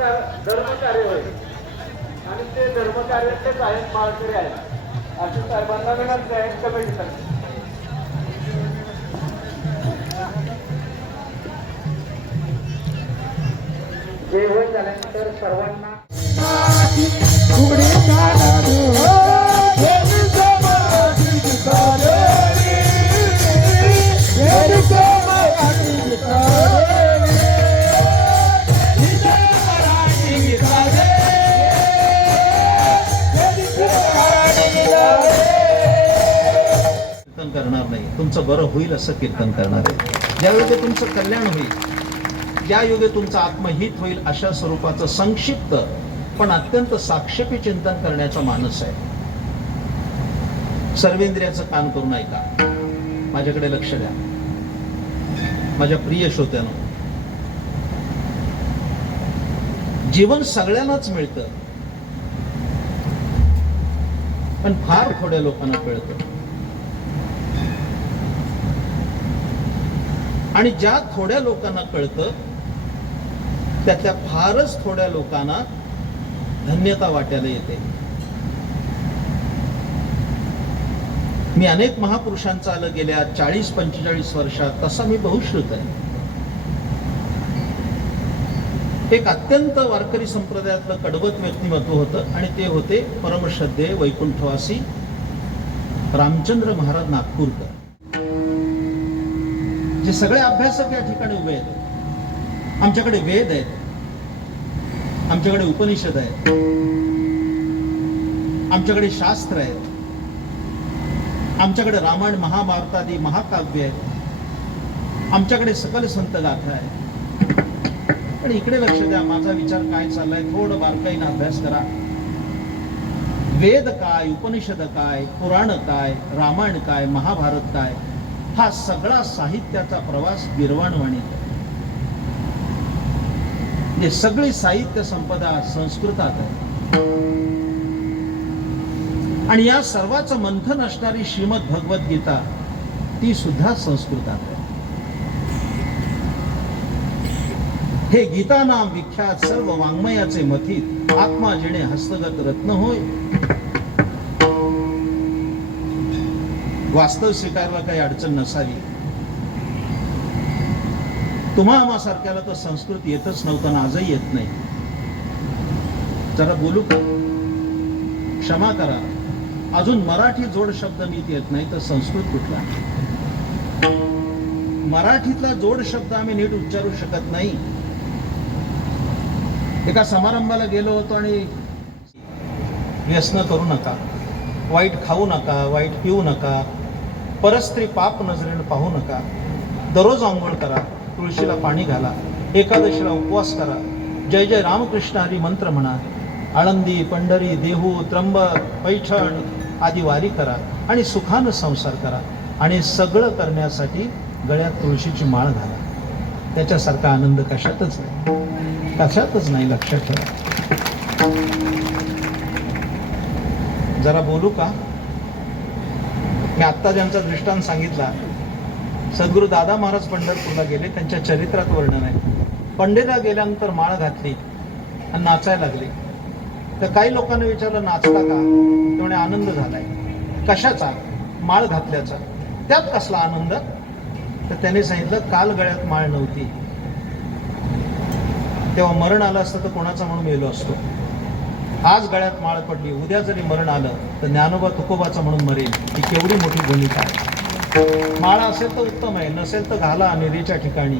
धर्मकार्य होईल आणि ते धर्मकार्याचे कायम माळकरी आहेत असे साहेबांना विनंती आहे कमिटीतर्फे. जेवण झाल्यानंतर सर्वांना करणार नाही, तुमचं बरं होईल असं कीर्तन करणार आहे. ज्यावेळी ते तुमचं कल्याण होईल, ज्या योगे तुमचं आत्महित होईल अशा स्वरूपाचं संक्षिप्त पण अत्यंत साक्षेपी चिंतन करण्याचा मानस आहे. सर्वेंद्रियाचं कान करून ऐका, माझ्याकडे लक्ष द्या माझ्या प्रिय श्रोत्यानो. जीवन सगळ्यांनाच मिळतं पण फार थोड्या लोकांना कळतं. आणि ज्या थोड्या लोकांना कळतं त्यातल्या फारच थोड्या लोकांना धन्यता वाट्याला येते. मी अनेक महापुरुषांचं आलं गेल्या 40-45 वर्षात, तसा मी बहुश्रुत आहे. एक अत्यंत वारकरी संप्रदायातलं कडवत व्यक्तिमत्व होतं आणि ते होते परमश्रद्धेय वैकुंठवासी रामचंद्र महाराज नागपूरकर. जे सगळे अभ्यासक या ठिकाणी उभे आहेत. आमच्याकडे वेद आहेत, आमच्याकडे उपनिषद आहेत, आमच्याकडे शास्त्र आहेत, आमच्याकडे रामायण महाभारतादी महाकाव्य आहेत, आमच्याकडे सकल संत गाथा आहे. पण इकडे लक्ष द्या, माझा विचार काय चाललाय, थोडं बारकाईनं अभ्यास करा. वेद काय, उपनिषद काय, पुराण काय, रामायण काय, महाभारत काय, हा सगळा साहित्याचा प्रवास गिरवाणवाणी. हे सगळी साहित्य संपदा संस्कृतात आहे आणि या सर्वाचं मंथन असणारी श्रीमद भगवद्गीता ती सुद्धा संस्कृतात आहे. हे गीता नाम विख्यात सर्व वाङ्मयाचे मथित, आत्मा जिणे हस्तगत रत्न होय. वास्तव स्वीकारला काही अडचण नसावी. तुम्हा आम्हासारख्याला तर संस्कृत येतच नव्हतं ना आजही येत नाही. जरा बोलू का? क्षमा करा, अजून मराठी जोड शब्द नीट येत नाही तर संस्कृत कुठला? मराठीतला जोड शब्द आम्ही नीट उच्चारू शकत नाही. एका समारंभाला गेलो होतो आणि व्यसन करू नका, वाईट खाऊ नका, वाईट पिऊ नका, परस्त्री पाप नजरेने पाहू नका, दररोज आंघोळ करा, तुळशीला पाणी घाला, एकादशीला उपवास करा, जय जय रामकृष्ण हरी मंत्र म्हणा, आळंदी, पंढरी, देहू, त्र्यंबक, पैठण आदी वारी करा आणि सुखानं संसार करा. आणि सगळं करण्यासाठी गळ्यात तुळशीची माळ घाला. त्याच्यासारखा आनंद कशातच नाही, कशातच नाही, लक्षात ठेवा. जरा बोलू का? मी आत्ता ज्यांचा दृष्टांत सांगितला, सद्गुरू दादा महाराज पंढरपूरला गेले, त्यांच्या चरित्रात वर्णन आहे. पंढरीला गेल्यानंतर माळ घातली आणि नाचायला लागले. तर काही लोकांना विचारलं, नाचता का? ते म्हणे आनंद झालाय. कशाचा? माळ घातल्याचा. त्यात कसला आनंद? तर त्याने सांगितलं, काल गळ्यात माळ नव्हती, तेव्हा मरण आलं असतं तर कोणाचा म्हणून मेलो असतो. आज गळ्यात माळ पडली, उद्या जरी मरण आलं तर ज्ञानोबा तुकोबाचा म्हणून मरेल. ही केवढी मोठी भूमिका आहे. माळ असेल तर उत्तम आहे, नसेल तर घाला निरीच्या ठिकाणी.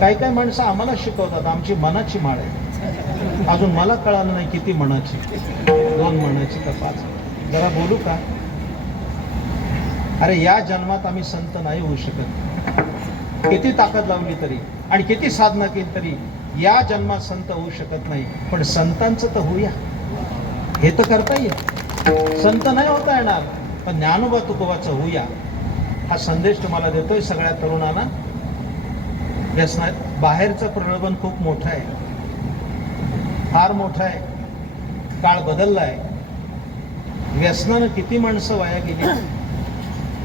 काही माणसं आम्हाला शिकवतात आमची मनाची माळ आहे. अजून मला कळालं नाही किती मनाची, 2 मनाची का 5. जरा बोलू का? अरे या जन्मात आम्ही संत नाही होऊ शकत. किती ताकद लावली तरी आणि किती साधना केली तरी या जन्मात संत होऊ शकत नाही. पण संतांचं तर होऊया, हे तर करता येईल. संत नाही होता येणार पण ज्ञानोबा तुकोबाचं होऊया, हा संदेश तुम्हाला देतोय सगळ्या तरुणांना. व्यसनात बाहेरचं प्रलोभन खूप मोठं आहे, फार मोठं आहे. काळ बदललाय. व्यसनानं किती माणसं वाया गेली,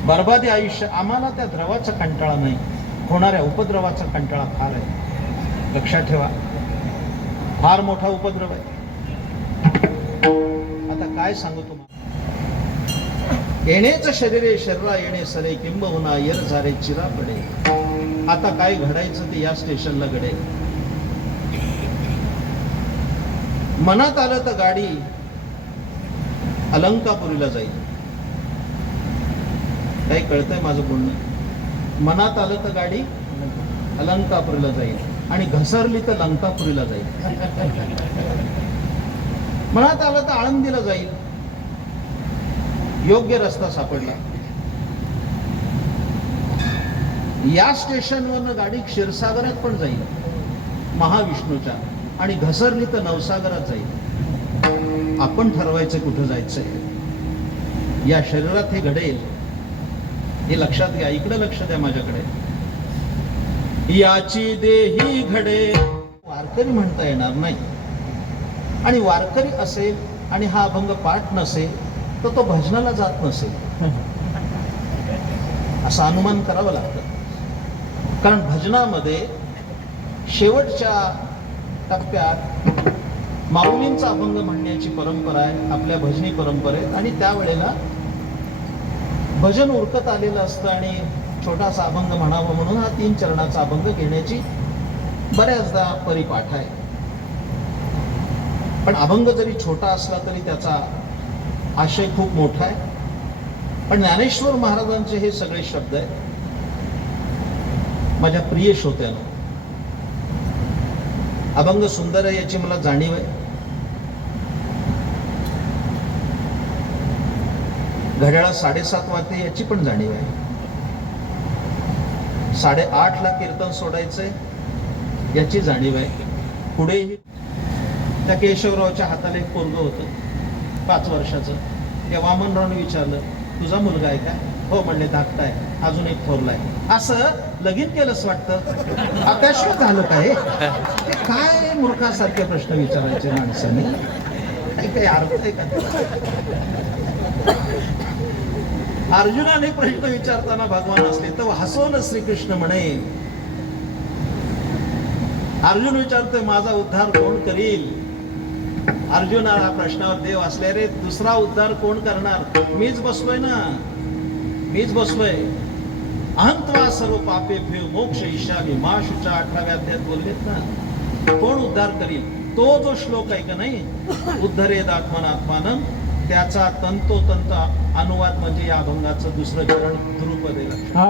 बर्बादी आयुष्य. आम्हाला त्या द्रवाचा कंटाळा नाही, होणाऱ्या उपद्रवाचा कंटाळा फार आहे. लक्षात ठेवा. फार मोठा उपद्रव आहे. आता काय सांगू तुम्हाला. येणेच शरीरे शरीरा येणे सरे किंबहुना येर झारे चिरा पडे. आता काय घडायचं ते या स्टेशनला घडेल. मनात आलं तर गाडी अलंकापुरीला जाईल. काही कळतंय माझं बोलणं. मनात आलं तर गाडी अलंकापुरीला जाईल आणि घसरली तर लंकापुरीला जाईल. मनात आलं तर आळंदीला जाईल. योग्य रस्ता सापडला. या स्टेशनवरनं गाडी क्षीरसागरात पण जाईल महाविष्णूच्या, आणि घसरली तर नवसागरात जाईल. आपण ठरवायचं कुठं जायचंय. या शरीरात हे घडेल हे लक्षात घ्या. इकडे लक्ष द्या माझ्याकडे. याची देही घडे. वारकरी म्हणता येणार नाही. आणि वारकरी असेल आणि हा अभंग पाठ नसेल तर तो भजनाला जात नसेल असा अनुमान करावा लागतं. कारण भजनामध्ये शेवटच्या टप्प्यात माऊलींचा अभंग म्हणण्याची परंपरा आहे, आपल्या भजनी परंपरेत. आणि त्यावेळेला भजन उरकत आलेलं असतं आणि छोटासा अभंग म्हणावा म्हणून हा 3 चरणाचा अभंग घेण्याची बऱ्याचदा परिपाठ आहे. पण अभंग जरी छोटा असला तरी त्याचा आशय खूप मोठा आहे. पण ज्ञानेश्वर महाराजांचे हे सगळे शब्द आहेत. माझ्या प्रिय श्रोत्यानो, अभंग सुंदर आहे याची मला जाणीव आहे. घड्याळा 7:30 वाजते याची पण जाणीव आहे. 8:30ला कीर्तन सोडायचंय याची जाणीव आहे. पुढेही त्या केशवरावच्या हाताला एक पोरगं होतं 5 वर्षाचं. त्या वामनरावने विचारलं, तुझा मुलगा आहे का? हो म्हणले, धाकटा आहे, अजून एक थोरला आहे. असं लगीन केलंच वाटतं. अत्याशय झालं काय? काय मूर्खासारखे प्रश्न विचारायचे माणसाने. काही अर्थ आहे का? अर्जुनाने प्रश्न विचारताना भगवान असले तर हसवलं श्रीकृष्ण म्हणे. अर्जुन विचारतोय माझा उद्धार कोण करील? अर्जुन हा प्रश्नावर देव असले, रे दुसरा उद्धार कोण करणार? मीच बसलोय ना, मीच बसलोय. अहंत्वा सर्व पापे भ्यो मोक्ष ईशामी माशुच्या 18व्या अध्यायात बोललेत ना. कोण उद्धार करील? तो जो श्लोक आहे का नाही, उद्धरेद आत्मनात्मानं, त्याचा तंतोतंत अनुवाद म्हणजे या अभंगाचं दुसरं चरण ध्रुपदेला.